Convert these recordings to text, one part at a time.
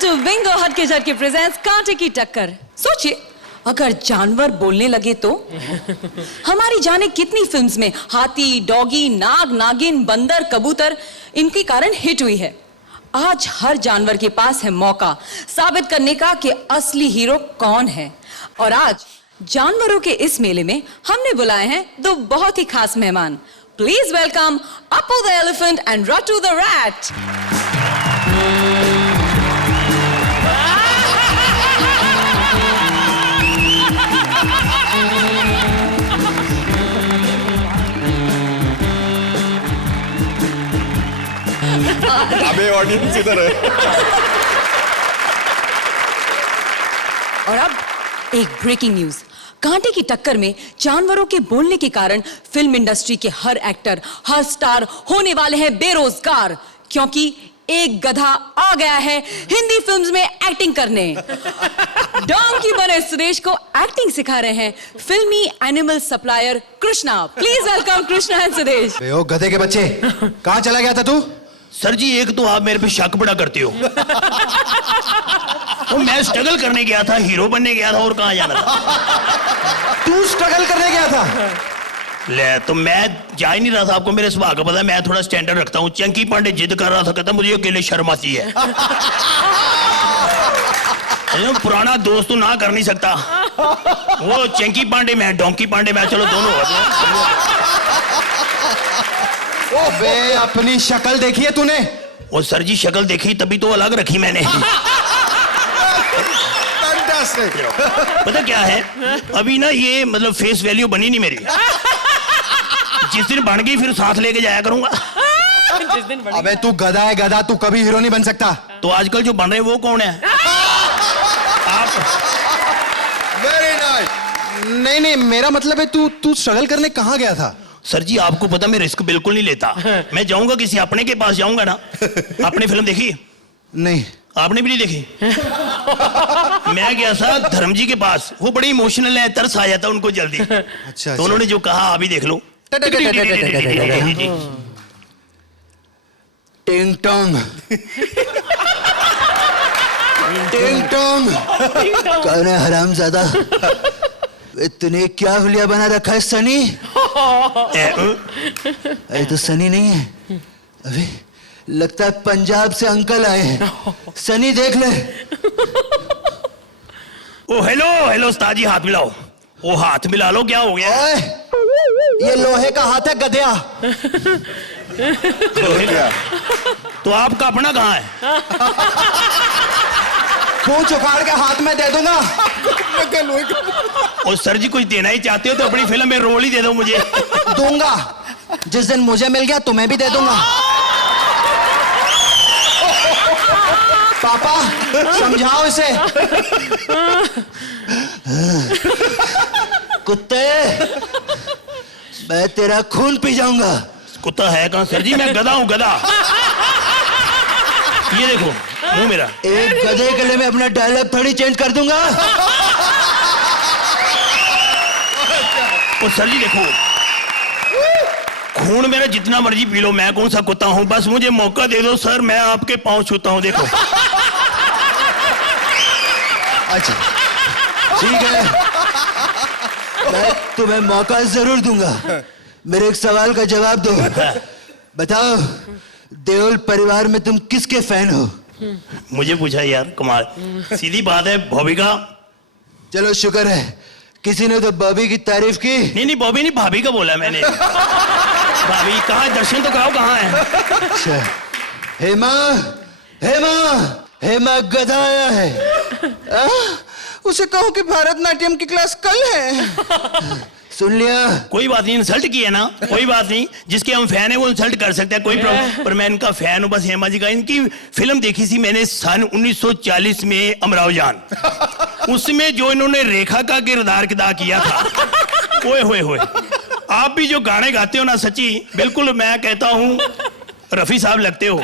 to Bingo हटके झटके presents कांटे की टक्कर। सोचिए अगर जानवर बोलने लगे तो हमारी जाने कितनी फिल्म्स में हाथी, डॉगी, नाग, नागिन, बंदर, कबूतर इनके कारण हिट हुई है। आज हर जानवर के पास है मौका साबित करने का कि असली हीरो कौन है। और आज जानवरों के इस मेले में हमने बुलाए हैं दो बहुत ही खास मेहमान। Please welcome Appu the elephant and Rattu the rat. अबे ऑडियंस इधर है। और अब एक ब्रेकिंग न्यूज। कांटे की टक्कर में जानवरों के बोलने के कारण फिल्म इंडस्ट्री के हर एक्टर, हर स्टार होने वाले हैं बेरोजगार, क्योंकि एक गधा आ गया है हिंदी फिल्म्स में एक्टिंग करने। डोंकी बने सुरेश को एक्टिंग सिखा रहे हैं फिल्मी animal supplier Krishna. Please welcome Krishna and Suresh. ओ गधे के बच्चे, कहाँ चला गया था तू? सर जी एक तो आप मेरे पे शक बड़ा करते हो। तो मैं स्ट्रगल करने गया था, हीरो बनने गया था, और कहाँ जाना था? तू स्ट्रगल करने गया था? ले तो मैं जा ही नहीं रहा था। आपको मेरे स्वभाव का पता है, मैं थोड़ा स्टैंडर्ड रखता हूँ। चंकी पांडे जिद कर रहा था, कहता मुझे अकेले शर्म आती है। पुराना दोस्त तो ना कर नहीं सकता। वो चंकी पांडे में, डोंकी पांडे में, चलो दोनों हो। बे अपनी शक्ल देखी है तूने? वो सर जी शक्ल देखी तभी तो अलग रखी मैंने। पता क्या है, अभी ना ये मतलब फेस वैल्यू बनी नहीं मेरी। जिस दिन बन गई फिर साथ लेके जाया करूंगा। अबे तू गधा है गधा, तू कभी हीरो नहीं बन सकता। तो आजकल जो बन रहे हैं वो कौन है? आप? Very nice. नहीं मेरा मतलब है तू स्ट्रगल करने कहाँ गया था? सर जी आपको पता मैं रिस्क बिल्कुल नहीं लेता। मैं जाऊंगा किसी अपने के पास जाऊंगा ना। आपने फिल्म देखी? नहीं। आपने भी नहीं देखी? मैं गया था धर्म जी के पास, वो बड़े इमोशनल है, तरस आ जाता उनको जल्दी। अच्छा, तो उन्होंने जो कहा अभी देख लो। टिंग टोंग टिंग टोंग। कौन है हरामजादा? तूने क्या हुलिया बना रखा है सनी? अरे तो सनी नहीं है, अभी लगता है पंजाब से अंकल आए हैं। सनी देख ले। ओ हेलो हेलो उस्ताद जी, हाथ मिलाओ। वो हाथ मिला लो, क्या हो गया? ओए, ये लोहे का हाथ है गधया। तो आपका अपना कहाँ है? पूंछ उखाड़ के हाथ में दे दूंगा। और सर जी कुछ देना ही चाहते हो तो अपनी फिल्म में रोल ही दे दो मुझे। दूंगा, जिस दिन मुझे मिल गया तुम्हें भी दे दूंगा। पापा समझाओ इसे। कुत्ते, मैं तेरा खून पी जाऊंगा। कुत्ता है कहाँ सर जी? मैं गधा हूँ, गधा। ये देखो मुंह मेरा। एक गधे के लिए मैं अपना डायलॉग थोड़ी चेंज कर दूंगा। ओ सर जी देखो, खून मेरा जितना मर्जी पी लो, मैं कौन सा कुत्ता हूँ? बस मुझे मौका दे दो सर, मैं आपके पांव छूता हूँ। देखो। अच्छा ठीक है, मैं तुम्हें मौका जरूर दूंगा। मेरे एक सवाल का जवाब दो। बताओ, देओल परिवार में तुम किसके फैन हो? मुझे पूछा यार, कमाल। सीधी बात है, बॉबी का। चलो शुक्र है, किसी ने तो बॉबी की तारीफ की। नहीं बॉबी नहीं, भाभी का बोला मैंने। भाभी कहाँ है? दर्शन तो कराओ, कहाँ है? अच्छा, हेमा हेमा हेमा गधा आया है। उसे कहो कि भारतनाट्यम की क्लास कल है। सुन लिया? कोई बात नहीं, इंसल्ट की है ना, कोई बात नहीं। जिसके हम फैन है वो इंसल्ट कर सकते हैं, कोई प्रॉब्लम। पर मैं इनका फैन हूँ बस, हेमा जी का। इनकी फिल्म देखी थी मैंने सन 1940 में, अमराव जान। उसमें जो इन्होंने रेखा का किरदार अदा किया था, ओए होए होए। आप भी जो गाने गाते हो ना, सच्ची बिल्कुल मैं कहता हूँ रफी साहब लगते हो।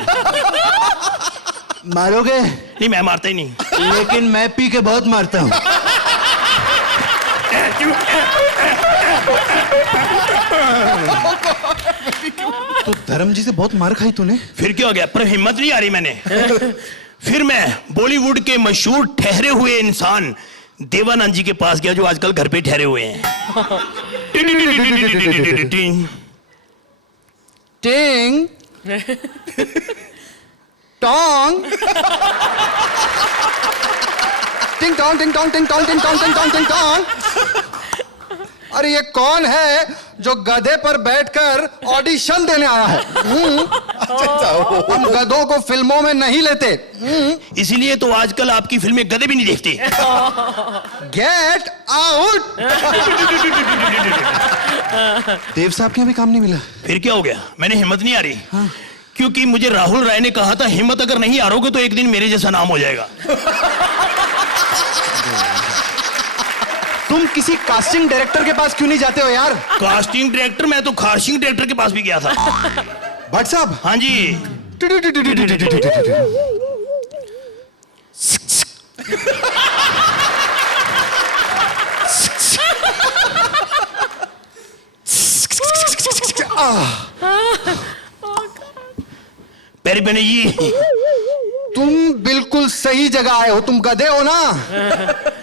मारोगे? नहीं मैं मारता ही नहीं। लेकिन मैं पी के बहुत मारता हूँ। तो धर्म जी से बहुत मार खाई तूने? फिर क्या हो गया? पर हिम्मत नहीं आ रही मैंने। फिर मैं बॉलीवुड के मशहूर ठहरे हुए इंसान देवानंद जी के पास गया, जो आजकल घर पे ठहरे हुए हैं। टिंग टोंग टिंग टोंग टिंग टोंग टिंग टोंग टिंग टोंग टिंग टोंग टिंग टोंग। अरे ये कौन है जो गधे पर बैठकर ऑडिशन देने आया है? हम गधों को फिल्मों में नहीं लेते। इसीलिए तो आजकल आपकी फिल्में गधे भी नहीं देखते। Get out. देव साहब के अभी काम नहीं मिला। फिर क्या हो गया? मैंने हिम्मत नहीं आ रही। क्योंकि मुझे राहुल राय ने कहा था, हिम्मत अगर नहीं हारोगे तो एक दिन मेरे जैसा नाम हो जाएगा। तुम किसी कास्टिंग डायरेक्टर के पास क्यों नहीं जाते हो यार? Casting director? मैं तो कास्टिंग डायरेक्टर के पास भी गया था। भट्ट साहब। हाँ जी। पेरी बने जी। तुम बिल्कुल सही जगह आए हो, तुम गधे हो ना?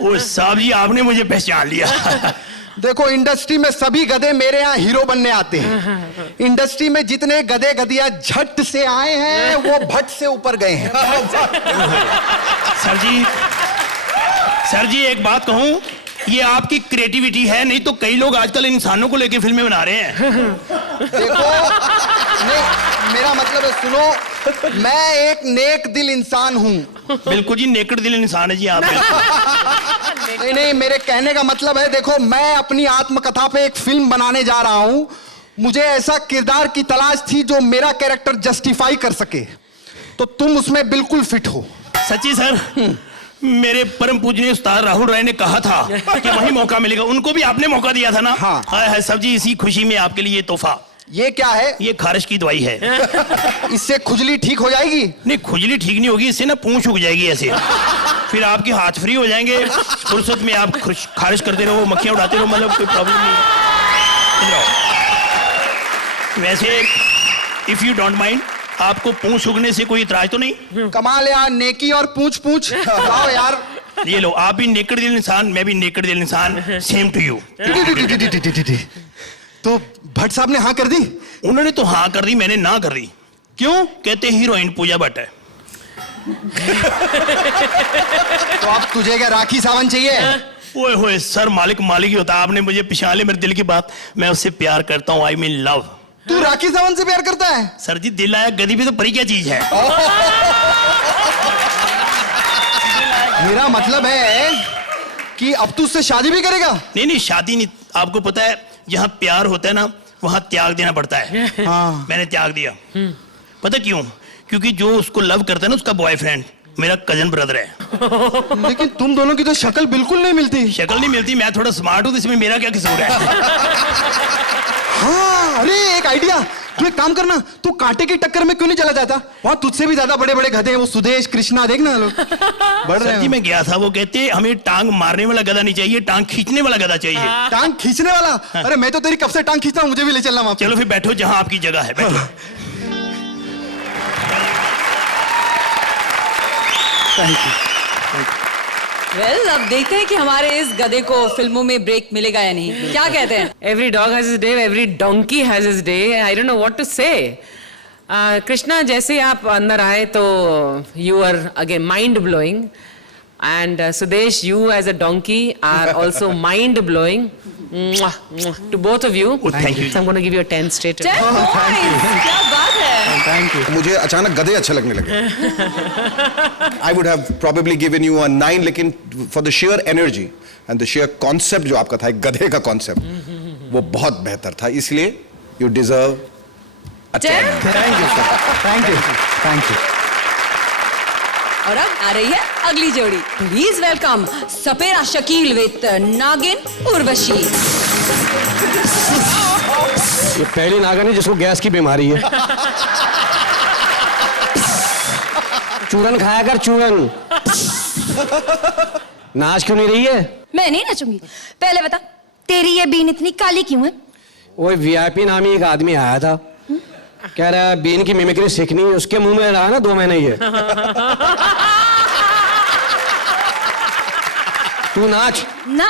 ओ साहब जी, आपने मुझे पहचान लिया। देखो, इंडस्ट्री में सभी गधे मेरे यहाँ हीरो बनने आते हैं। इंडस्ट्री में जितने गधे गधिया झट से आए हैं वो भट्ट से ऊपर गए हैं। सर जी एक बात कहूं, ये आपकी क्रिएटिविटी है, नहीं तो कई लोग आजकल इंसानों को लेकर फिल्में बना रहे हैं। देखो, नहीं, मेरा मतलब है, सुनो, मैं एक नेक दिल इंसान हूँ। बिल्कुल जी, नेकड़ दिल इंसान है जी आप। नहीं नहीं, मेरे कहने का मतलब है, देखो, मैं अपनी आत्मकथा पे एक फिल्म बनाने जा रहा हूँ। मुझे ऐसा किरदार की तलाश थी जो मेरा कैरेक्टर जस्टिफाई कर सके, तो तुम उसमें बिल्कुल फिट हो। सच्ची सर, मेरे परम पूजनीय उस्ताद राहुल राय ने कहा था कि वही मौका मिलेगा। उनको भी आपने मौका दिया था ना? हाँ। हाय सब जी, इसी खुशी में आपके लिए तोहफा। ये क्या है? ये खारिश की दवाई है। इससे खुजली ठीक हो जाएगी? नहीं, खुजली ठीक नहीं होगी, इससे ना पूंछ उग जाएगी ऐसे। फिर आपके हाथ फ्री हो जाएंगे, फुर्सत में आप खारिश करते रहो, मक्खियां उड़ाते रहो, मतलब कोई प्रॉब्लम नहीं। वैसे इफ यू डोंट माइंड, आपको पूंछ उगने से कोई इतराज तो नहीं? कमाल यार, नेकी और पूछ पूछ। आओ यार। ये लो, आप भी नेकड़ दिल इंसान, मैं भी नेकड़ दिल इंसान, सेम टू यू। तो भट्ट साहब ने हाँ कर दी? उन्होंने तो हाँ कर दी, मैंने ना कर दी। क्यों? कहते हीरोइन पूजा भट्ट है। तो अब तुझे क्या राखी सावंत चाहिए? ओए होए सर, मालिक मालिक ही होता है। आपने मुझे पिछान लिया मेरे दिल की बात। मैं उससे प्यार करता हूँ, आई मीन लव। तू राखी सावंत से प्यार करता है? सर जी, दिल आया गधी भी तो परी क्या चीज है? मेरा मतलब है कि अब तू उससे शादी भी करेगा? नहीं नहीं, शादी नहीं। आपको पता है, जहाँ प्यार होता है ना, वहाँ त्याग देना पड़ता है। हाँ। मैंने त्याग दिया। पता क्यों? क्योंकि जो उसको लव करता है ना, उसका बॉयफ्रेंड मेरा कजन ब्रदर है। लेकिन तुम दोनों की तो शक्ल बिल्कुल नहीं मिलती। शक्ल नहीं मिलती? मैं थोड़ा स्मार्ट हूँ, तो इसमें मेरा क्या कसूर है? हाँ, अरे एक आइडिया। तू एक काम करना, तू कांटे की टक्कर में क्यों नहीं चला जाता? वहाँ तुझसे भी ज्यादा बड़े बड़े गधे हैं, वो सुदेश, कृष्णा, देखना लोग बढ़ रहे सर जी, हैं। मैं गया था, वो कहते हमें टांग मारने वाला गधा नहीं चाहिए, टांग खींचने वाला गधा चाहिए। टांग खींचने वाला? अरे मैं तो तेरी कब से टांग खींचता हूँ, मुझे भी ले चलना वहाँ पे। चलो फिर बैठो जहां आपकी जगह है, बैठो। Thank you. वेल, अब देखते हैं कि हमारे इस गधे को फिल्मों में ब्रेक मिलेगा या नहीं। क्या कहते हैं? Every dog has his day, every donkey has his day. I don't know what to say. Krishna, जैसे आप अंदर आए तो you are again mind blowing, and Sudesh, you as a donkey are also mind blowing. Mwah, mwah, to both of you. Oh, thank you. So I'm going to give you a 10 straight. 10 points! क्या बात है? Thank you. मुझे अचानक गधे अच्छे लगने लगे। I would have probably given you a 9, लेकिन for the sheer energy and the sheer concept जो आपका था, एक गधे का concept, वो बहुत बेहतर था, इसलिए you deserve a 10. Thank you sir, thank you, thank you. और अब आ रही है अगली जोड़ी। Please welcome Sapera Shakeel with नागिन उर्वशी। ये पहली नागिन है जिसको गैस की बीमारी है। चूरन खाया कर, चूरन। नाच क्यों नहीं रही है? मैं नहीं नाचूंगी। पहले बता, तेरी ये बीन इतनी काली क्यों है? वो वीआईपी नामी एक आदमी आया था, कह रहा है बीन की मिमिक्री सीखनी है, उसके मुंह में रहा ना 2 महीने ये। तू नाच। ना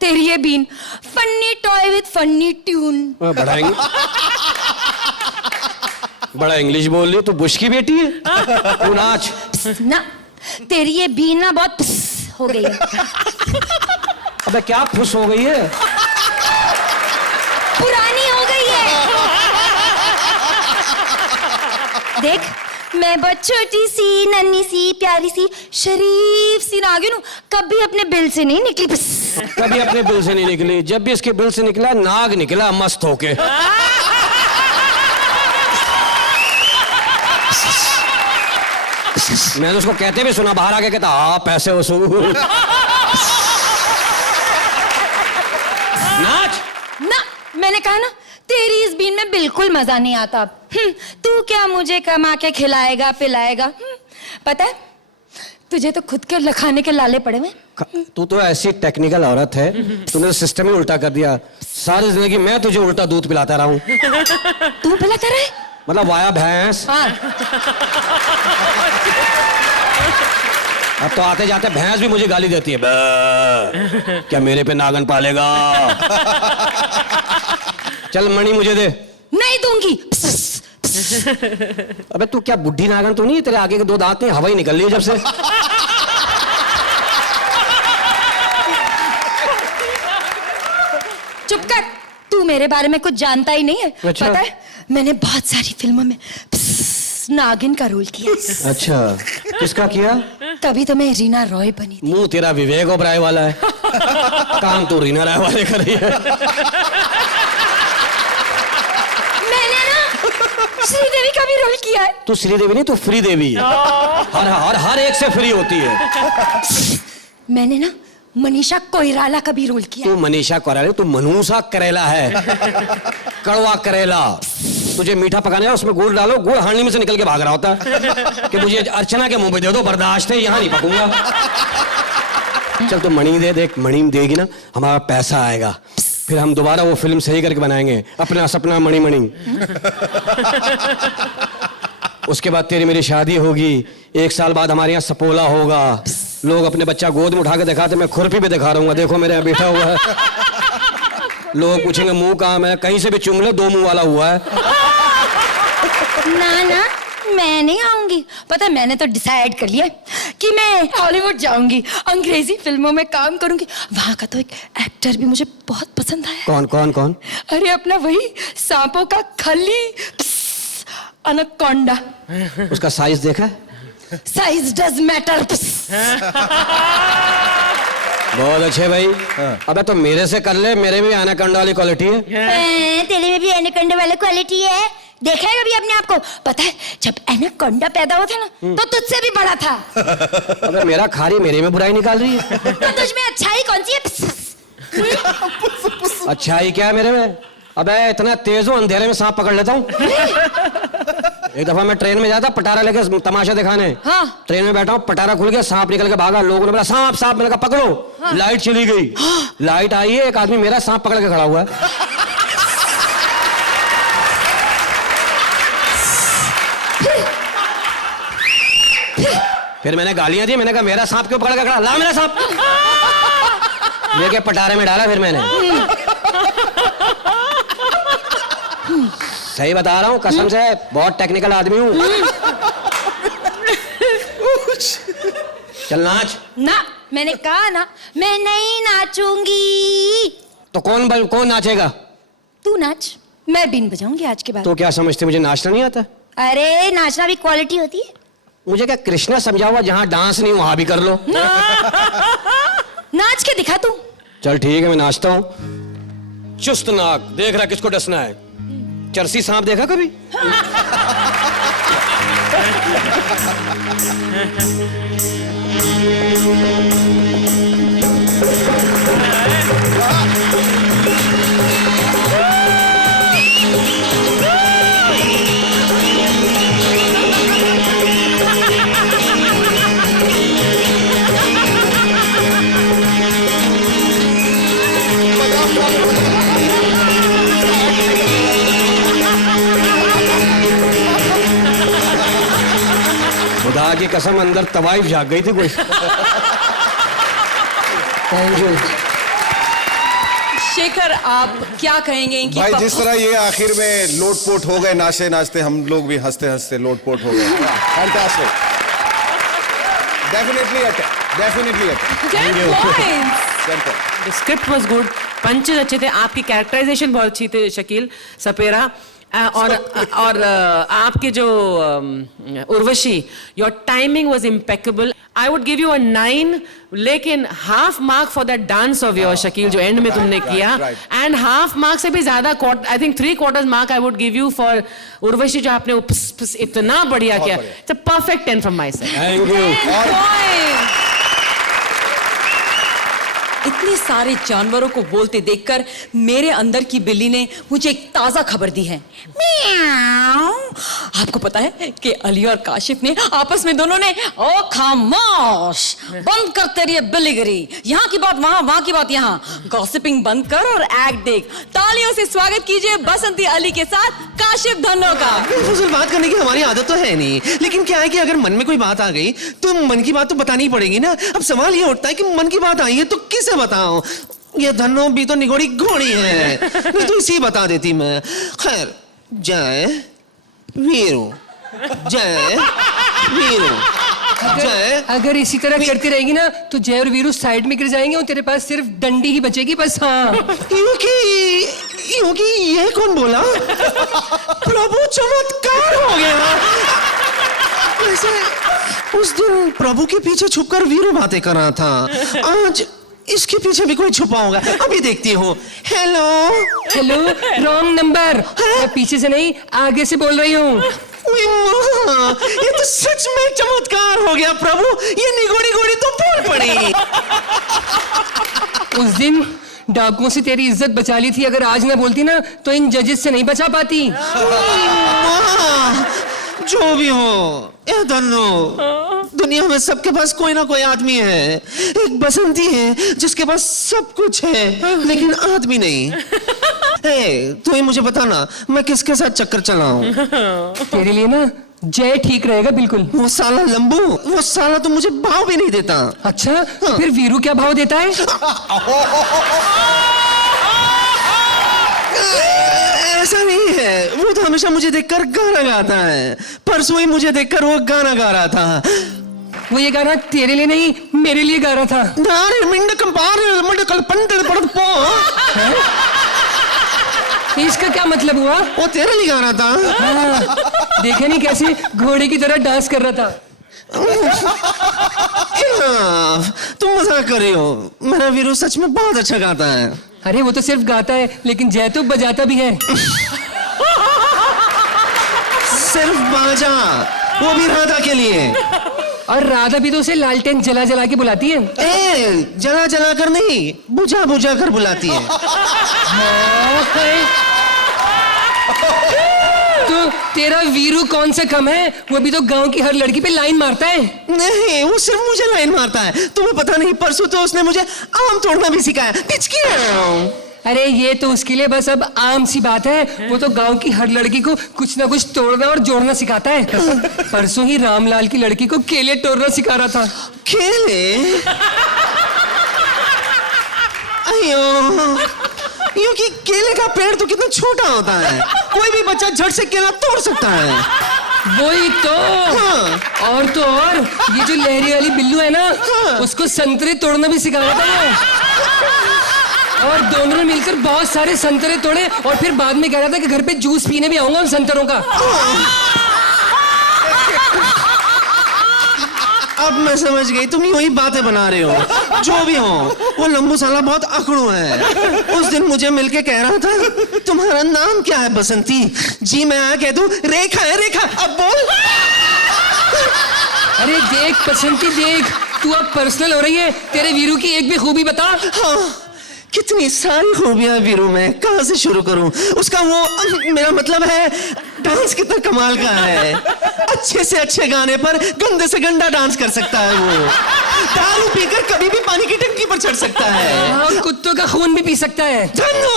तेरी ये बीन फन्नी टॉय विद फन्नी ट्यून। बढ़ाएंगे। बड़ा इंग्लिश बोल रही, तू बुश की बेटी है। तू नाच। ना तेरी ये बीन ना बहुत हो गई है। अबे क्या फुस हो गई है? पुरानी हो गई है। देख मैं बहुत छोटी सी नन्ही सी प्यारी सी शरीफ सी नागिन हूँ, कभी अपने बिल से नहीं निकली। कभी अपने बिल से नहीं निकली, जब भी इसके बिल से निकला नाग निकला मस्त होके। मैंने उसको कहते भी सुना, बाहर आके कहता हाँ पैसे वसूल। नाच। ना मैंने कहा ना तेरी इस बीन में बिल्कुल मजा नहीं आता। तू क्या मुझे कमा के खिलाएगा पिलाएगा? पता है तुझे तो खुद के खाने के लाले पड़े हुए। तू तो ऐसी टेक्निकल औरत है, तूने सिस्टम ही उल्टा कर दिया। सारी जिंदगी मैं तुझे उल्टा दूध पिलाता रहा हूँ। तू पिलाता रहे? मतलब वाया भैंस। हाँ। अब तो आते जाते भैंस भी मुझे गाली देती है, क्या मेरे पे नागन पालेगा? चल मणि मुझे दे। नहीं दूंगी। अबे तू क्या बुढ़ी नागन तो नहीं है? तेरे आगे के 2 दांत नहीं, हवा ही निकल रही है जब से। चुप कर, तू मेरे बारे में कुछ जानता ही नहीं है। अच्छा। पता है मैंने बहुत सारी फिल्मों में नागिन का रोल किया। अच्छा किसका किया? तभी तो मैं रीना रॉय बनी थी। मुंह तेरा विवेक ओबराय वाला है। काम तो रीना राय वाले कर रही है। मैंने ना श्रीदेवी का भी रोल किया है। तू श्रीदेवी नहीं, तू फ्री देवी है। हर एक से फ्री होती है। मैंने ना मनीषा कोइराला का भी रोल किया। तू मनीषा कोइराला, तू मनूषा करेला है। कड़वा करेला। तुझे मीठा पकाने है, उसमें गुड़ डालो, गुड़ हांडी में से निकल के भाग रहा होता है कि मुझे अर्चना के मुंह पे दे दो, बर्दाश्त है, यहाँ नहीं पकूंगा। चल तू मणि दे, देख मणि देगी ना हमारा पैसा आएगा, फिर हम दोबारा वो फिल्म सही करके बनाएंगे, अपना सपना मणि मणि। उसके बाद तेरी मेरी शादी होगी, 1 साल बाद हमारे यहाँ सपोला होगा, लोग अपने बच्चा गोद में उठा के दिखाते, मैं खुरपी पे दिखा रहा हूँ, देखो मेरे यहाँ बैठा हुआ है। लोग पूछेंगे मुंह कहाँ है, कहीं से भी चुम लो 2 मुंह वाला हुआ है। ना ना मैं नहीं आऊंगी। पता है मैंने तो डिसाइड कर लिया कि मैं हॉलीवुड जाऊंगी, अंग्रेजी फिल्मों में काम करूंगी। वहां का तो एक एक्टर भी मुझे बहुत पसंद आया। कौन कौन कौन? अरे अपना वही सांपों का खली अनाकोंडा। उसका साइज देखा? Size does matter. बहुत अच्छे भाई। अबे तो मेरे से कर ले, मेरे भी एनाकोंडा वाली क्वालिटी है। तेरे में भी एनाकोंडा वाली क्वालिटी है। देखा है कभी अपने आप को? पता है जब एनाकोंडा पैदा हुआ था ना तो तुझसे भी बड़ा था। अबे मेरा खारी मेरे में बुराई निकाल रही है। तो तुझ में अच्छाई कौन सी है? अच्छाई क्या है मेरे में? अबे इतना तेज हो, अंधेरे में सांप पकड़ लेता हूँ। एक दफा मैं ट्रेन में जाता, पटारा लेके तमाशा दिखाने। हाँ। ट्रेन में बैठा हूँ, पटारा खुल गया, सांप निकल के भागा, लोगों ने बोला सांप सांप, मैंने कहा पकड़ो। हाँ। लाइट चली गई। हाँ। लाइट आई है, एक आदमी मेरा सांप पकड़ के खड़ा हुआ है। फिर मैंने गालियां दी, मैंने कहा मेरा सांप क्यों पकड़ के खड़ा, ला मेरा सांप। लेके पटारे में डाला फिर मैंने। सही बता रहा हूँ कसम से, बहुत टेक्निकल आदमी हूँ। चल नाच। ना मैंने कहा ना मैं नहीं नाचूंगी। तो कौन नाचेगा? तू नाच, मैं बीन बजाऊंगी आज के बाद। तो क्या समझते मुझे नाचना नहीं आता? अरे नाचना भी क्वालिटी होती है। मुझे क्या कृष्णा समझा हुआ, जहाँ डांस नहीं वहां भी कर लो। नाच के दिखा तू। चल ठीक है मैं नाचता हूँ। चुस्त नाक, देख रहा किसको डसना है। चरसी सांप देखा कभी? खुदा की कसम अंदर तवाइफ जाग गई थी कोई। Thank you. शेखर, आप क्या कहेंगे इनकी भाई जिस तरह ये आखिर में लोटपोट हो गए नाचते नाचते, हम लोग भी हंसते हंसते लोटपोट हो गए। Fantastic, definitely definitely The script was good, punches अच्छे थे, आपकी कैरेक्टराइजेशन बहुत अच्छी थी शकील सपेरा, और आपके जो Urvashi, your timing was impeccable. I would give you अ 9, लेकिन half mark for that dance of your Shakeel जो एंड में तुमने किया, एंड हाफ मार्क से भी ज्यादा, I think 3/4 mark I would give you for Urvashi, जो आपने इतना बढ़िया किया। It's a perfect 10 from my side. Thank you. इतने सारे जानवरों को बोलते देखकर मेरे अंदर की बिल्ली ने मुझे एक ताजा खबर दी है। म्याऊं। आपको पता है कि अली और काशिफ ने आपस में दोनों ने, ओ खामोश, बंद कर तेरी ये बिल्लीगिरी, यहाँ की बात वहां, वहां की बात यहाँ, गॉसिपिंग बंद कर और एक्ट देख। तालियों से स्वागत कीजिए बसंती अली के साथ काशिफ धन्नो का। बेफिजूल बात करने की हमारी आदत तो है नहीं, लेकिन क्या है कि अगर मन में कोई बात आ गई तो मन की बात तो बतानी पड़ेगी ना। अब सवाल ये उठता है कि मन की बात आई है तो किसे बताऊं? ये धन्नो भी तो निगोड़ी घोड़ी है, नहीं तो इसी बता देती मैं। खैर, जय वीरू, जय वीरू, जय। अगर इसी तरह करती रहेगी ना तो जय और वीरू साइड में गिर जाएंगे और तेरे पास सिर्फ डंडी ही बचेगी बस। हाँ, क्योंकि ये कौन बोला? प्रभु चमत्कार हो गया। वैसे उस दिन प्रभु के पीछे छुपकर वीरू बातें कर रहा था, आज इसके पीछे भी कोई छुपा होगा। अभी देखती हूँ। Hello hello, wrong number. मैं पीछे से नहीं आगे से बोल रही हूँ। ये तो सच में चमत्कार हो गया प्रभु, ये निगोड़ी गोड़ी तो बोल पड़ी। उस दिन डाकुओं से तेरी इज्जत बचा ली थी, अगर आज ना बोलती ना तो इन जजेस से नहीं बचा पाती। जो भी हो, ये धन्नो, दुनिया में सबके पास कोई ना कोई आदमी है। एक बसंती है जिसके पास सब कुछ है लेकिन आदमी नहीं। तू ही मुझे बता ना, मैं किसके साथ चक्कर चलाऊं? तेरे लिए ना जय ठीक रहेगा बिल्कुल। वो साला लंबू, वो साला तो मुझे भाव भी नहीं देता। अच्छा, तो फिर वीरू क्या भाव देता है? ऐसा नहीं है, वो तो हमेशा मुझे देखकर गाना गाता है। परसों ही मुझे देखकर वो गाना गा रहा था। वो ये गाना तेरे लिए नहीं मेरे लिए गा रहा था। इसका क्या मतलब हुआ? वो तेरे लिए गा रहा था। हाँ, देखे नहीं कैसे घोड़े की तरह डांस कर रहा था। तुम मजाक कर रही हो, मेरा वीरू सच में बहुत अच्छा गाता है। अरे वो तो सिर्फ गाता है, लेकिन जय तो बजाता भी है। सिर्फ बाजा, वो भी राधा के लिए। और राधा भी तो उसे लालटेन जला जला के बुलाती है। जला जला कर नहीं, बुझा बुझा कर बुलाती है। तो तेरा वीरू कौन सा कम है? वो भी तो गांव की हर लड़की पे लाइन मारता है। नहीं, वो सिर्फ मुझे लाइन मारता है। तुम्हें पता नहीं, परसों तो उसने मुझे आम तोड़ना भी सिखाया। अरे ये तो उसके लिए बस अब आम सी बात है। वो तो गांव की हर लड़की को कुछ ना कुछ तोड़ना और जोड़ना सिखाता है। परसों ही रामलाल की लड़की को केले तोड़ना सिखा रहा था। केले? अयो, क्योंकि केले का पेड़ तो कितना छोटा होता है, कोई भी बच्चा झट से केला तोड़ सकता है। वही तो। हाँ। और तो और ये जो लहरी वाली बिल्लू है ना, हाँ। उसको संतरे तोड़ना भी सिखा रहा था वो। और दोनों ने मिलकर बहुत सारे संतरे तोड़े और फिर बाद में कह रहा था कि घर पे जूस पीने भी आऊंगा उन संतरों का। अब मैं समझ गई, तुम यूं ही बातें बना रहे हो। जो भी हो, वो लंबू साला बहुत अकड़ू है। उस दिन मुझे मिलके कह रहा था, तुम्हारा नाम क्या है? बसंती। जी मैं आया कह दूं, रेखा है। रेखा, अब बोल। अरे देख बसंती देख, तू अब पर्सनल हो रही है। तेरे वीरू की एक भी खूबी बता। हाँ, कितनी सारी खूबियां वीरू में, कहां से शुरू करूं? उसका वो, मेरा मतलब है डांस कितना कमाल का है। अच्छे से अच्छे गाने पर गंदे से गंदा डांस कर सकता है वो। दारू पीकर कभी भी पानी की टंकी पर चढ़ सकता है। हाँ, और कुत्तों का खून भी पी सकता है। धन्नो,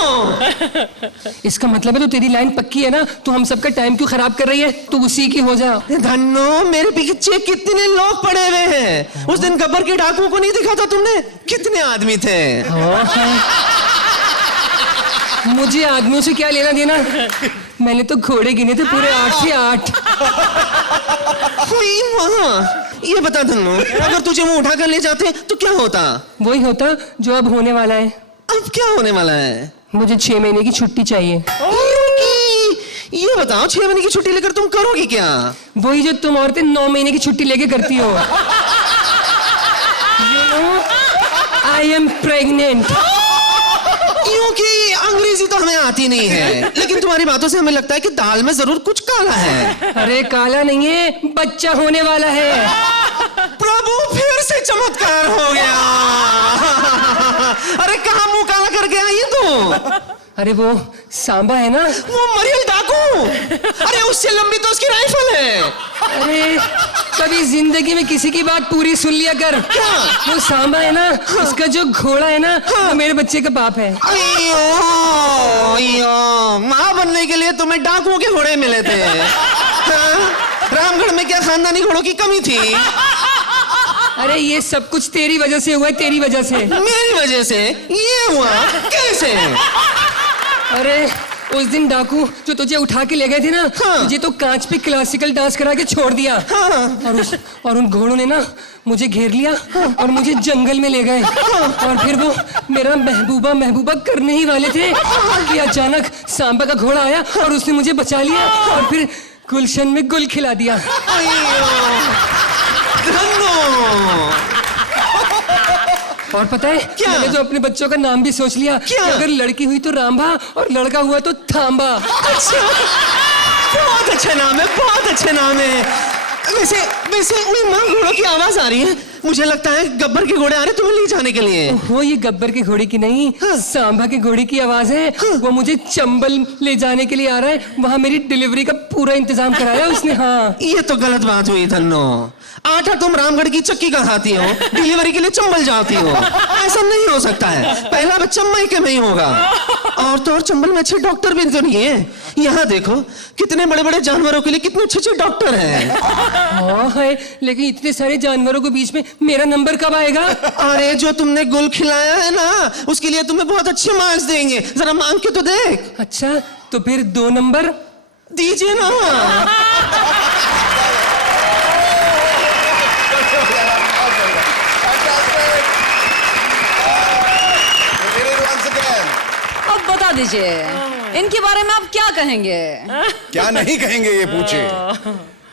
इसका मतलब है तो तेरी लाइन पक्की है ना? तो हम सबका टाइम क्यों खराब कर रही है? तू उसी की हो जा। धन्नो, मेरे पीछे कितने लोग पड़े हुए हैं। उस दिन गब्बर के डाकुओं को नहीं दिखा था तुमने? कितने आदमी थे। मुझे आदमियों से क्या लेना देना? मैंने तो घोड़े गिने थे पूरे 8 से 8। हुई वहाँ। ये बता धन्नो, अगर तुझे वो उठा कर ले जाते तो क्या होता? वही होता जो अब होने वाला है। अब क्या होने वाला है? मुझे 6 महीने की छुट्टी चाहिए। ये बताओ, 6 महीने की छुट्टी लेकर तुम करोगी क्या? वही जो तुम औरतें 9 महीने की छुट्टी लेके करती हो। I am pregnant. क्योंकि अंग्रेजी तो हमें आती नहीं है, लेकिन तुम्हारी बातों से हमें लगता है कि दाल में जरूर कुछ काला है। अरे काला नहीं है, बच्चा होने वाला है। प्रभु, फिर से चमत्कार हो गया। अरे कहाँ मुंह काला करके आई तू? अरे वो सांबा है ना, वो मरियल डाकू। अरे उससे लंबी तो उसकी राइफल है। अरे कभी जिंदगी में किसी की बात पूरी सुन लिया कर। क्या? वो सांबा है ना, उसका जो घोड़ा है ना, वो मेरे बच्चे का बाप है। अयो, अयो, माँ बनने के लिए तुम्हें डाकुओं के घोड़े मिले थे। हाँ? रामगढ़ में क्या खानदानी घोड़ों की कमी थी? अरे ये सब कुछ तेरी वजह से हुआ है, तेरी वजह से। मेरी वजह से ये हुआ? कैसे? अरे उस दिन डाकू जो तुझे उठा के ले गए थे ना, तुझे तो कांच पे क्लासिकल डांस करा के छोड़ दिया। और उन घोड़ों ने ना मुझे घेर लिया और मुझे जंगल में ले गए। और फिर वो मेरा महबूबा महबूबा करने ही वाले थे कि अचानक सांबा का घोड़ा आया और उसने मुझे बचा लिया और फिर गुलशन में गुल खिला दिया। और पता है क्या? मैंने तो अपने बच्चों का नाम भी सोच लिया। क्या? कि अगर लड़की हुई तो रामबा और लड़का हुआ तो थांबा। अच्छा, बहुत अच्छा नाम है, बहुत अच्छा नाम है। वैसे उन माँ घोड़ों की आवाज आ रही है। मुझे लगता है गब्बर के घोड़े आ रहे तुम्हें ले जाने के लिए। वो ये गब्बर के घोड़े की नहीं, सांबा के घोड़े की आवाज है। वो मुझे चंबल ले जाने के लिए आ रहा है। वहाँ मेरी डिलीवरी का पूरा इंतजाम कराया उसने। हाँ, ये तो गलत बात हुई धन्नो। आटा तुम रामगढ़ की चक्की का खाती हो, डिलीवरी के लिए चंबल जाती हो। ऐसा नहीं हो सकता है। पहला बच्चा मायके में ही होगा। और तो और चंबल में अच्छे डॉक्टर भी तो नहीं है। यहाँ देखो कितने बड़े बड़े जानवरों के लिए कितने अच्छे अच्छे डॉक्टर हैं। हाँ है, लेकिन इतने सारे जानवरों के बीच में मेरा नंबर कब आएगा? अरे जो तुमने गुल खिलाया है ना, उसके लिए तुम्हें बहुत अच्छे मार्क्स देंगे। जरा मांग के तो देख। अच्छा, तो फिर 2 नंबर दीजिए ना। अब बता दीजिए इनके बारे में आप क्या कहेंगे? क्या नहीं कहेंगे ये पूछे।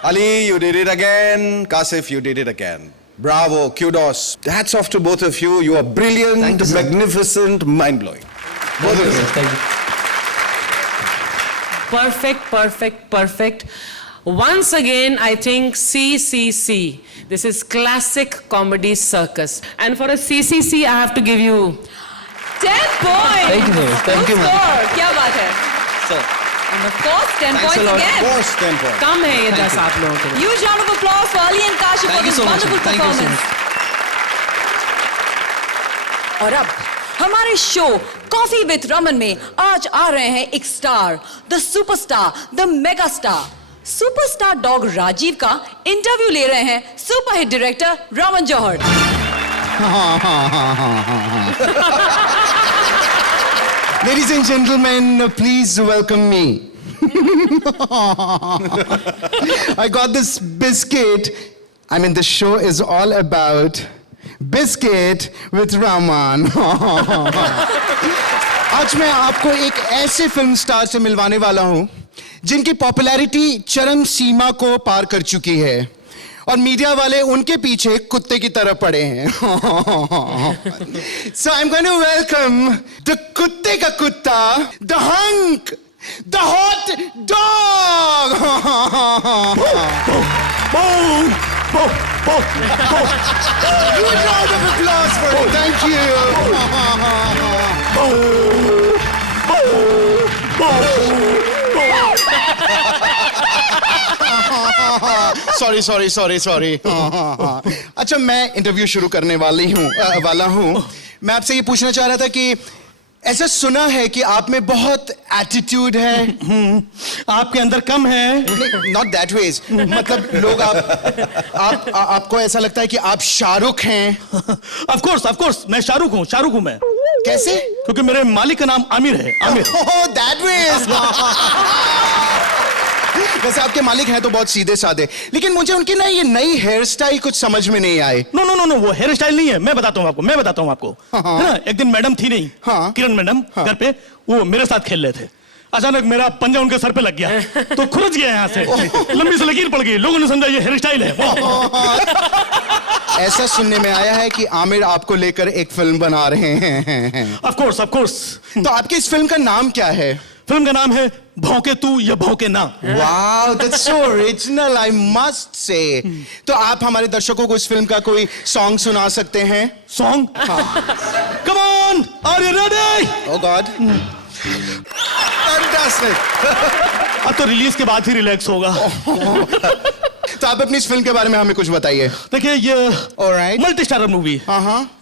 Ali, you did it again. Kasif, you did it again. Bravo, kudos. Hats off to both of you. You are brilliant, Thank you, sir. magnificent, mind-blowing. Both of you. Thank you. Perfect, perfect, perfect. Once again, I think CCC. This is classic comedy circus. And for a CCC, I have to give you 10 points. Thank you, ma'am. Thank you, Good ma'am. score. क्या बात है? Sir. And of course, 10 Thanks points a lot. again. Of course, 10 points. कम है ये 10 आप लोगों के लिए। Huge round of applause for Ali and Kashif for Thank you this so much. wonderful Thank you so performance. और अब हमारे show coffee with Raman में आज आ रहे हैं एक star, the superstar, the mega star, superstar dog Rajiv का इंटरव्यू ले रहे हैं superhit director Raman Johar. Ladies and gentlemen, please welcome me. I got this biscuit. I mean, the show is all about biscuit with Raman. आज मैं आपको एक ऐसे film star से मिलवाने वाला हूं जिनकी पॉपुलैरिटी चरम सीमा को पार कर चुकी है और मीडिया वाले उनके पीछे कुत्ते की तरह पड़े हैं। So I'm going to welcome the कुत्ते का कुत्ता, the hunk, the hot dog. Huge round of applause for him. Thank you. Sorry sorry sorry sorry. हाँ। अच्छा, मैं इंटरव्यू शुरू करने वाला हूँ। मैं आपसे ये पूछना चाह रहा था कि ऐसा सुना है कि आप में बहुत एटीट्यूड है। आपके अंदर कम है। नॉट दैट वेज, मतलब लोग आपको ऐसा लगता है कि आप शाहरुख हैं। ऑफ कोर्स मैं शाहरुख हूँ मैं। कैसे? क्योंकि मेरे मालिक का नाम आमिर है, आमिर। That veg. वैसे आपके मालिक हैं तो बहुत सीधे साधे, लेकिन मुझे उनकी ना ये नई हेयर स्टाइल कुछ समझ में नहीं आई। नो वो हेयर स्टाइल नहीं है। मैं बताता हूँ आपको। है ना, एक दिन मैडम थी नहीं, हाँ। किरण मैडम घर पे, वो मेरे साथ खेल रहे थे। अचानक मेरा पंजा उनके सर पे लग गया तो खुरच गया यहाँ से, लंबी सी लकीर पड़ गई। लोगों ने समझा ये हेयर स्टाइल है। ऐसा सुनने में आया है कि आमिर आपको लेकर एक फिल्म बना रहे हैं। Of course. तो आपकी इस फिल्म का नाम क्या है? फिल्म का नाम है भौंके तू या भौंके ना। Wow, that's so original, I must say. तो आप हमारे दर्शकों को इस फिल्म का कोई सॉन्ग सुना सकते हैं? Song? Come on, are you ready? Oh God, fantastic. अब तो रिलीज के बाद ही रिलैक्स होगा। तो आप अपनी इस फिल्म के बारे में हमें कुछ बताइए। देखिए, ये ऑलराइट, मल्टी स्टारर मूवी।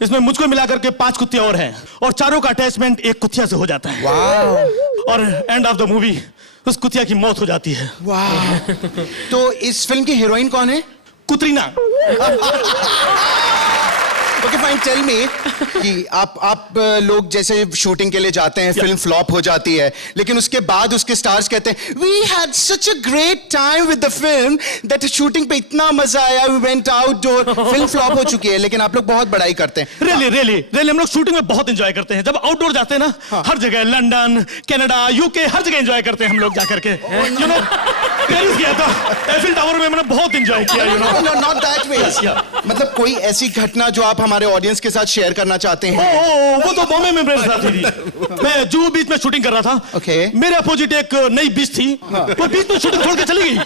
इसमें मुझको मिलाकर के 5 कुत्ते और हैं, और चारों का अटैचमेंट एक कुतिया से हो जाता है। वाओ। और एंड ऑफ द मूवी उस कुतिया की मौत हो जाती है। वाह। तो इस फिल्म की हीरोइन कौन है? कुतरीना। ओके फाइन, टेल मी कि आप लोग जैसे शूटिंग के लिए जाते हैं, फिल्म फ्लॉप हो जाती है, लेकिन उसके बाद उसके स्टार्स कहते हैं we had such a great time with the film that shooting पे इतना मजा आया, we went outdoor. Film flop हो चुकी है लेकिन आप लोग बहुत बड़ाई करते हैं। रियली हम लोग शूटिंग में बहुत एंजॉय करते हैं। जब आउटडोर जाते हैं ना, हर जगह, लंदन, कनाडा, यूके, हर जगह एंजॉय करते हैं हम लोग जाकर के। यू नो, पेरिस गया था, एफिल टावर में मैंने बहुत एंजॉय किया। You know, not that way. मतलब कोई ऐसी घटना जो आप हमारे ऑडियंस के साथ शेयर करना चाहते हैं? वो तो बॉम्बे में मेरे साथ थी। मैं जुहू बीच में शूटिंग कर रहा था। Okay. मेरे अपोजिट एक नई बीच थी, वो बीच में शूटिंग छोड़ के चली गई।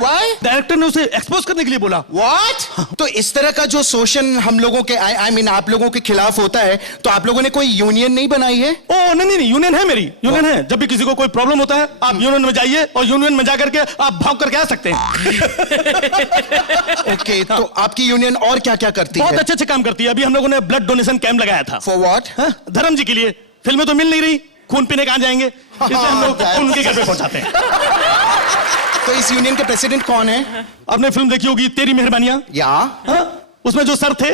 Why? डायरेक्टर ने उसे एक्सपोज करने के लिए बोला। What? तो इस तरह का जो शोषण हम लोगों के I mean आप लोगों के खिलाफ होता है, तो आप लोगों ने कोई यूनियन नहीं बनाई है? नहीं, यूनियन है मेरी, यूनियन है। जब भी किसी को कोई प्रॉब्लम होता है, आप यूनियन में जाइए और यूनियन में जाकर के आप भाग करके आ सकते हैं। ओके, तो आपकी यूनियन और क्या क्या करती है? बहुत अच्छे काम करती है। अभी हम लोगों ने ब्लड डोनेशन कैंप लगाया था। For what? धर्म जी के लिए। फिल्में तो मिल नहीं रही, खून पीने कहाँ जाएंगे, इसलिए हम लोग खून उनके घर पे पहुंचाते हैं। तो इस यूनियन के प्रेसिडेंट कौन है? आपने फिल्म देखी होगी तेरी मेहरबानियां? उसमें जो सर थे,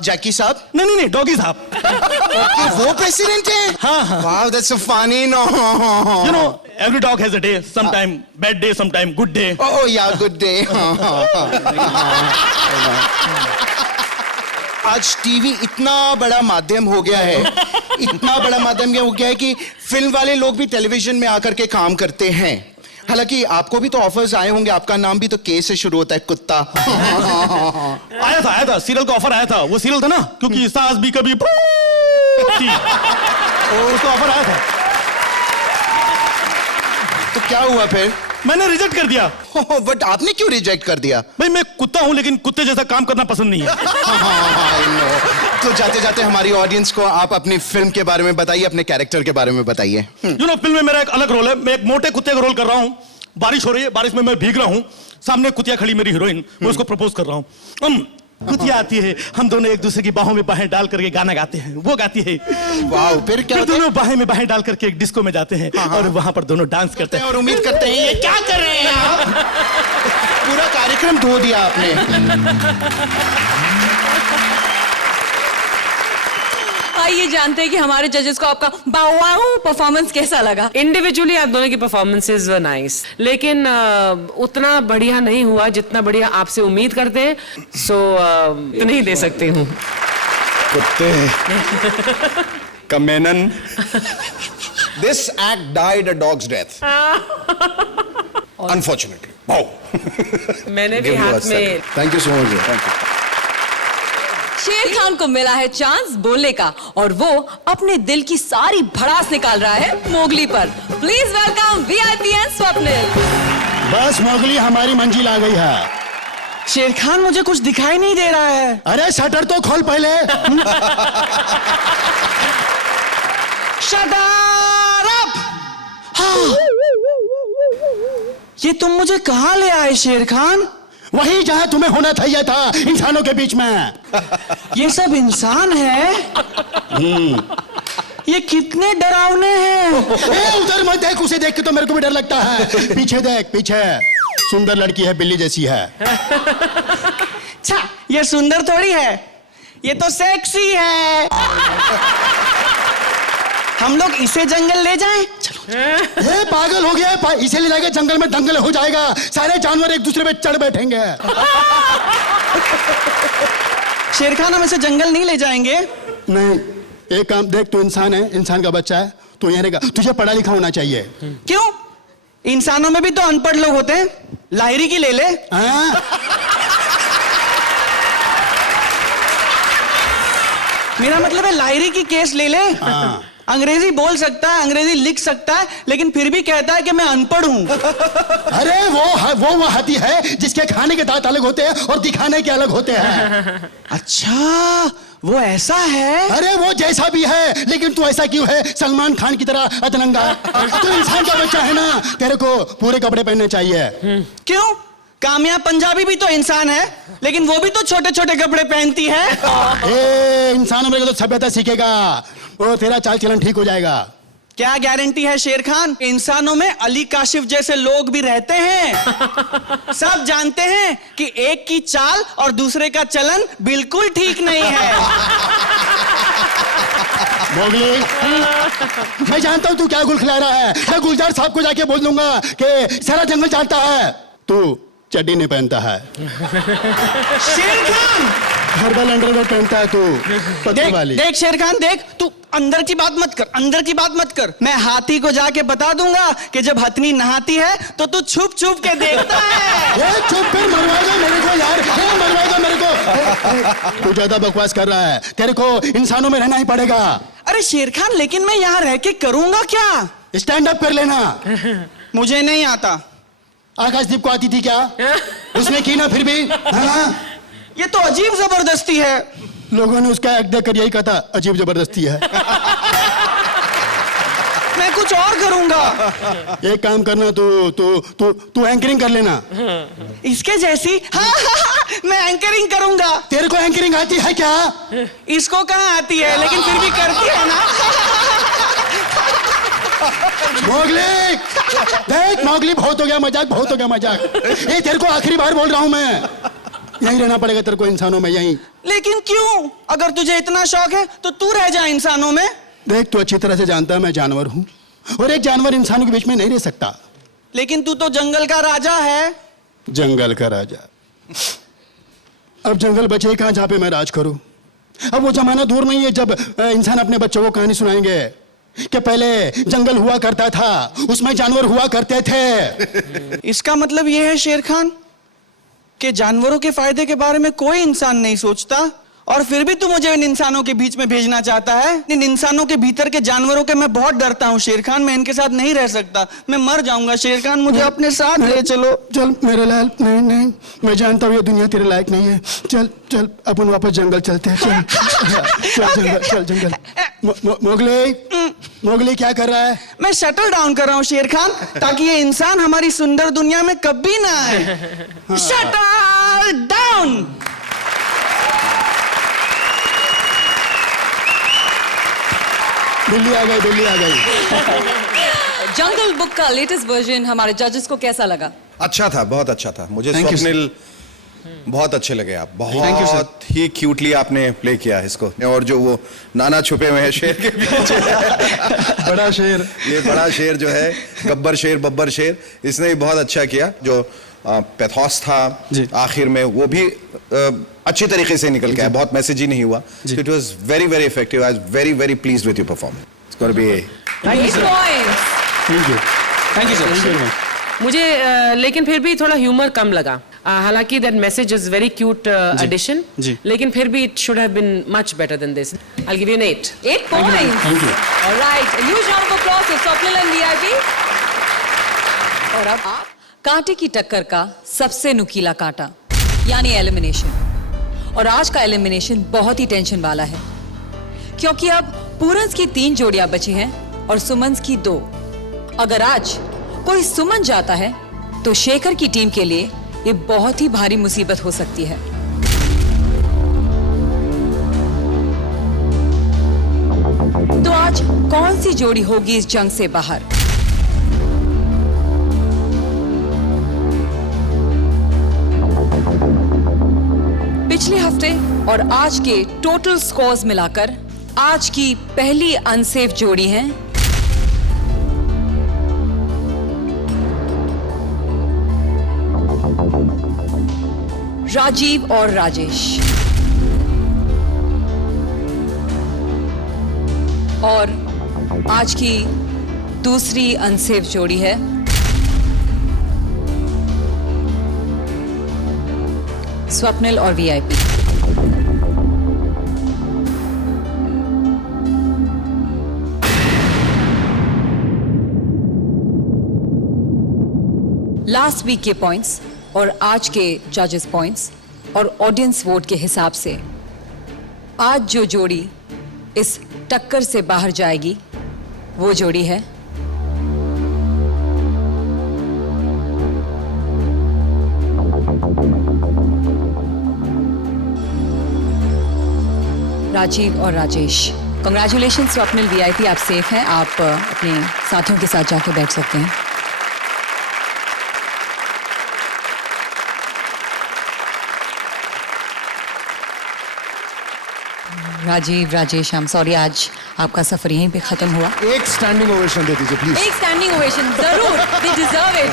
जैकी साहब? नहीं, डॉगी साहब। वो प्रेसिडेंट है? हाँ। Wow, that's so funny. No, you know, every dog has a day, sometime bad day, sometime good day. Oh yeah, good day. आज टीवी इतना बड़ा माध्यम हो गया है, इतना बड़ा माध्यम हो गया है कि फिल्म वाले लोग भी टेलीविजन में आकर के काम करते हैं। हालांकि आपको भी तो ऑफर्स आए होंगे, आपका नाम भी तो के से शुरू होता है, कुत्ता। आया था, सीरियल का ऑफर आया था। वो सीरियल था ना, क्योंकि सास भी कभी उसका ऑफर आया था। तो क्या हुआ फिर? मैंने रिजेक्ट कर दिया। बट आपने क्यों रिजेक्ट कर दिया? भाई, मैं कुत्ता हूं, लेकिन कुत्ते जैसा काम करना पसंद नहीं है। तो जाते जाते हमारी ऑडियंस को आप अपनी फिल्म के बारे में बताइए, अपने कैरेक्टर के बारे में बताइए। यू नो, फिल्म में मेरा एक अलग रोल है। मैं एक मोटे कुत्ते का रोल कर रहा हूँ। बारिश हो रही है, बारिश में मैं भीग रहा हूँ, सामने कुतिया खड़ी मेरी हीरोइन, मैं उसको प्रपोज कर रहा हूँ। कुतिया आती है, हम दोनों एक दूसरे की बाहों में बाहें डाल करके गाना गाते हैं, वो गाती है। वाओ, फिर क्या? दोनों बाहें में बाहें डाल करके एक डिस्को में जाते हैं और वहां पर दोनों डांस करते हैं और उम्मीद करते हैं ये क्या कर रहे हैं आप? पूरा कार्यक्रम धो दिया आपने। आइए जानते हैं कि हमारे जजेस को आपका वाओ परफॉर्मेंस कैसा लगा। इंडिविजुअली आप दोनों की परफॉर्मेंसेज वर नाइस, लेकिन उतना बढ़िया नहीं हुआ जितना बढ़िया आपसे उम्मीद करते हैं। सो नहीं दे सकती हूँ। कुत्ते कमेनन, this act died a dog's death unfortunately. मैंने भी हाथ में। Thank you so much. Thank you. Sher Khan को मिला है चांस बोलने का और वो अपने दिल की सारी भड़ास निकाल रहा है मोगली पर। Please welcome VIP and Swapnil. बस मोगली, हमारी मंजिल आ गई है। शेर खान, मुझे कुछ दिखाई नहीं दे रहा है। अरे शटर तो खोल पहले। Shut up! हाँ। ये तुम मुझे कहाँ ले आए शेर खान? वही जहां तुम्हें होना चाहिए था, इंसानों के बीच में। ये सब इंसान है? ये कितने डरावने हैं। ए, उधर मत देख, उसे देख के तो मेरे को भी डर लगता है। पीछे देख, पीछे सुंदर लड़की है, बिल्ली जैसी है। अच्छा, ये सुंदर थोड़ी है, ये तो सेक्सी है। हम लोग इसे जंगल ले जाएं? चलो। ये पागल हो गया है, इसे ले जाएगा जंगल में, दंगल हो जाएगा, सारे जानवर एक दूसरे पे चढ़ बैठेंगे। शेर खान, हम इसे जंगल नहीं ले जाएंगे। नहीं, एक काम देख, तू इंसान है, इंसान का बच्चा है, तू यहाँ रहेगा। तुझे पढ़ा लिखा होना चाहिए। क्यों? इंसानों में भी तो अनपढ़ लोग होते हैं। लाहिरी की ले ले। हाँ? मेरा मतलब है लाहिरी की केस ले ले। हाँ। अंग्रेजी बोल सकता है, अंग्रेजी लिख सकता है, लेकिन फिर भी कहता है कि मैं अनपढ़ हूं। अरे वो हाथी है जिसके खाने के दांत अलग होते हैं और दिखाने के अलग होते हैं। अच्छा, वो ऐसा है? अरे वो जैसा भी है, लेकिन तू ऐसा क्यों है, सलमान खान की तरह अतरंगा? तू इंसान का बच्चा है ना, तेरे को पूरे कपड़े पहनने चाहिए। क्यों? कामयाब पंजाबी भी तो इंसान है, लेकिन वो भी तो छोटे छोटे कपड़े पहनती है। ए, इंसानों में तो सभ्यता सीखेगा और तेरा चाल चलन ठीक हो जाएगा। क्या गारंटी है शेर खान? इंसानों में अली काशिफ जैसे लोग भी रहते हैं। सब जानते हैं कि एक की चाल और दूसरे का चलन बिल्कुल ठीक नहीं है। मोगली, मैं जानता हूं तू क्या गुल खिला रहा है। मैं गुलजार साहब को जाके बोल दूंगा कि सारा जंगल जानता है तू चड्डी नहीं पहनता है। शेर खान, हर्बल अंडरवेयर पहनता है तू, पतली वाली। देख शेर खान, देख, तू अंदर की बात मत कर, अंदर की बात मत कर। मैं हाथी को जाके बता दूंगा कि जब हथनी नहाती है तो तू छुप छुप के देखता है। ये चुप, फिर मरवाएगा मेरे को यार, मरवाएगा मेरे को। तू ज्यादा बकवास कर रहा है, तेरे को इंसानों में रहना ही पड़ेगा। अरे शेर खान, लेकिन मैं यहाँ रह के करूंगा क्या? स्टैंड अप कर लेना। मुझे नहीं आता। आकाशदीप को आती थी क्या? उसने की ना फिर भी। हाँ? ये तो अजीब जबरदस्ती है। लोगों ने उसका एक्ट देखकर यही कहा था, अजीब जबरदस्ती है। मैं कुछ और करूंगा। एक काम करना, तू एंकरिंग कर लेना। इसके जैसी? हाँ, मैं एंकरिंग करूंगा। तेरे को एंकरिंग आती है क्या? इसको कहाँ आती है, लेकिन फिर भी करती है ना। मोगली, देख मोगली, बहुत हो गया मजाक, बहुत हो गया मजाक। ये तेरे को आखिरी बार बोल रहा हूं मैं, यहीं रहना पड़ेगा तेरे को इंसानों में, यहीं। लेकिन क्यों? अगर तुझे इतना शौक है तो तू रह जा इंसानों में। देख, तू अच्छी तरह से जानता है मैं जानवर हूं और एक जानवर इंसानों के बीच में नहीं रह सकता। लेकिन तू तो जंगल का राजा है। जंगल का राजा? अब जंगल बचे कहां जहां पे मैं राज करूं? अब वो जमाना दूर नहीं है जब इंसान अपने बच्चों को कहानी सुनाएंगे कि पहले जंगल हुआ करता था, उसमें जानवर हुआ करते थे। इसका मतलब यह है शेर खान कि जानवरों के फायदे के बारे में कोई इंसान नहीं सोचता, और फिर भी तू मुझे इन इंसानों के बीच में भेजना चाहता है। इन इंसानों के भीतर के जानवरों के मैं बहुत डरता हूँ शेर खान, मैं इनके साथ नहीं रह सकता, मैं मर जाऊंगा शेर खान, मुझे अपने साथ ले चलो। चल मेरे लाल, नहीं नहीं, मैं जानता हूँ ये दुनिया तेरे लायक नहीं है। चल चल, अपन वापस जंगल चलते हैं। चल जंगल, चल जंगल। मोगली क्या कर रहा है? मैं शटल डाउन कर रहा हूँ शेर खान, ताकि ये इंसान हमारी सुंदर दुनिया में कभी ना आए। Shuttle down. दिल्ली आ गई, दिल्ली आ गई। जंगल बुक का लेटेस्ट वर्जन हमारे जजेस को कैसा लगा? अच्छा था, बहुत अच्छा था। मुझे स्वप्निल बहुत अच्छे लगे आप, बहुत ही क्यूटली आपने प्ले किया इसको। और जो वो नाना छुपे हुए हैं शेर के पीछे, बड़ा शेर, ये बड़ा शेर जो है, गब्बर शेर बब्बर शेर, इसने भी बहुत अच्छा किया। जो पैथोस था आखिर में, वो भी अच्छी तरीके से निकल गया, बहुत मैसेज ही नहीं हुआ। It was very very effective. I was very very pleased with your performance. It's gonna be 8 points. Thank you sir. मुझे लेकिन फिर भी थोड़ा ह्यूमर कम लगा। हालांकि that message is very cute addition, लेकिन फिर भी it should have been much better than this. I will give you an 8. 8 points. Thank you. All right. A huge round of applause for Swapnil and VIP. और अब आप कांटे की टक्कर का सबसे नुकीला कांटा, यानी एलिमिनेशन। और आज का एलिमिनेशन बहुत ही टेंशन वाला है, क्योंकि अब पूरन्स की 3 जोड़ियां बची हैं और सुमन्स की 2। अगर आज कोई सुमन जाता है तो शेखर की टीम के लिए ये बहुत ही भारी मुसीबत हो सकती है। तो आज कौन सी जोड़ी होगी इस जंग से बाहर? पिछले हफ्ते और आज के टोटल स्कोर्स मिलाकर आज की पहली अनसेफ जोड़ी है राजीव और राजेश, और आज की दूसरी अनसेफ जोड़ी है स्वप्निल और वीआईपी। लास्ट वीक के पॉइंट्स और आज के जजेस पॉइंट्स और ऑडियंस वोट के हिसाब से आज जो जोड़ी इस टक्कर से बाहर जाएगी वो जोड़ी है राजीव और राजेश। कंग्रेचुलेशन स्वप्निल, वीआईपी आप सेफ हैं, आप अपने साथियों के साथ जाके बैठ सकते हैं। Rajiv, Rajesh, I am sorry, आज आपका सफर यहीं पे खत्म हुआ। एक स्टैंडिंग ओवेशन दे दीजिए प्लीज। एक स्टैंडिंग ओवेशन जरूर, they deserve it.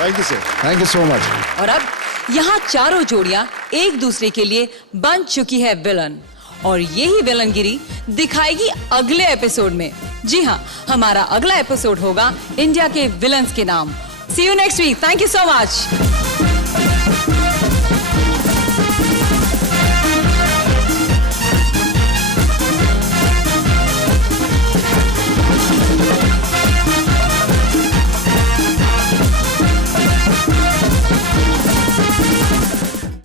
Thank you sir, thank you so much. और अब यहाँ चारों जोड़ियां एक दूसरे के लिए बन चुकी है विलन, और यही विलनगिरी दिखाएगी अगले एपिसोड में। जी हाँ, हमारा अगला एपिसोड होगा इंडिया के विलन्स के नाम। See you next week, thank you so much.